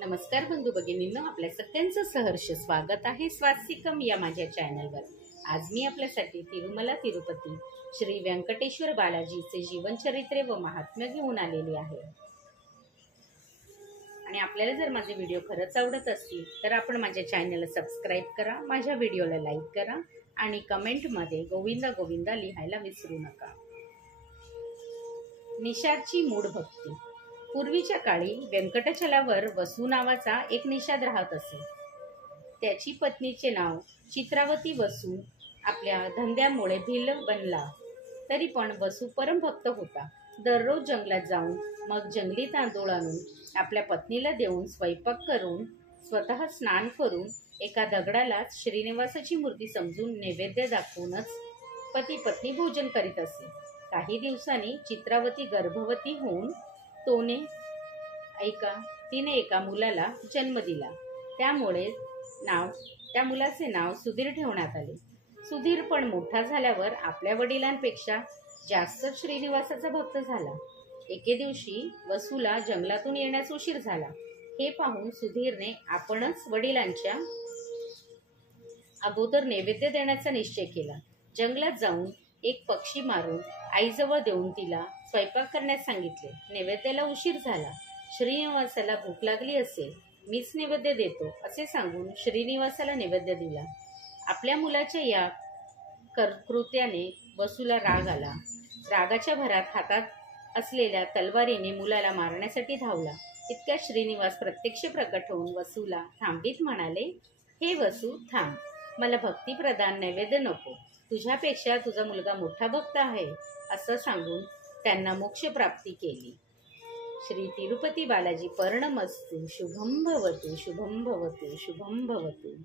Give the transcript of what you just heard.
नमस्कार बंधू भगिनींनो, आपल्या सगळ्यांचं सहर्ष स्वागत आहे स्वास्तिकम या माझ्या चॅनलवर। आज मी आपल्यासाठी तिरुमला तिरुपती श्री व्यंकटेश्वर बालाजीचे जीवनचरित्र व महात्म्य घेऊन आलेले आहे। आणि आपल्याला जर माझे व्हिडिओ खरंच आवडत असतील तर आपण माझ्या चॅनलला सबस्क्राईब करा, माझ्या व्हिडिओला लाईक करा आणि कमेंटमध्ये गोविंदा गोविंदा लिहायला विसरू नका। निषादची मूढ भक्ती। पूर्वीच्या काळी व्यंकटाचलावर वसू नावाचा एक निषाद राहत असे। त्याची पत्नीचे नाव चित्रावती। वसू आपल्या धंद्यामुळे भिल्ल बनला, तरी पण वसू परमभक्त होता। दररोज जंगलात जाऊन मग जंगली तांदूळ आणून आपल्या पत्नीला देऊन स्वयंपाक करून स्वतः स्नान करून एका दगडाला श्रीनिवासाची मूर्ती समजून नैवेद्य दाखवूनच पती पत्नी भोजन करीत असे। काही दिवसांनी चित्रावती गर्भवती होऊन तिने एका मुलाला जन्म दिला। त्यामुळे त्या मुलाचे नाव सुधीर ठेवण्यात आले। सुधीर पण मोठा झाल्यावर आपल्या वडिलांपेक्षा जास्त श्रीनिवासाचा भक्त झाला। एके दिवशी वसूला जंगलातून येण्यास उशीर झाला। हे पाहून सुधीरने आपणच वडिलांच्या अगोदर नैवेद्य देण्याचा निश्चय केला। जंगलात जाऊन एक पक्षी मारून आईजवळ देऊन तिला स्वयंपाक करण्यास सांगितले। नैवेद्याला उशीर झाला। श्रीनिवासाला भूक लागली असेल, मीच नैवेद्य देतो असे सांगून श्रीनिवासाला नैवेद्य दिला। आपल्या मुलाच्या या कृत्याने वसूला राग आला। रागाच्या भरात हातात असलेल्या तलवारीने मुलाला मारण्यासाठी धावला। इतक्यात श्रीनिवास प्रत्यक्ष प्रकट होऊन वसूला थांबीत म्हणाले, हे वसू थांब, मला भक्तिप्रदान नैवेद्य नको, तुझ्यापेक्षा तुझा मुलगा मोठा भक्त आहे असं सांगून त्यांना मोक्ष प्राप्ती केली। श्री तिरुपती बालाजी पर्णमस्तु। शुभम भवतु, शुभम भवतु, शुभम भवतु।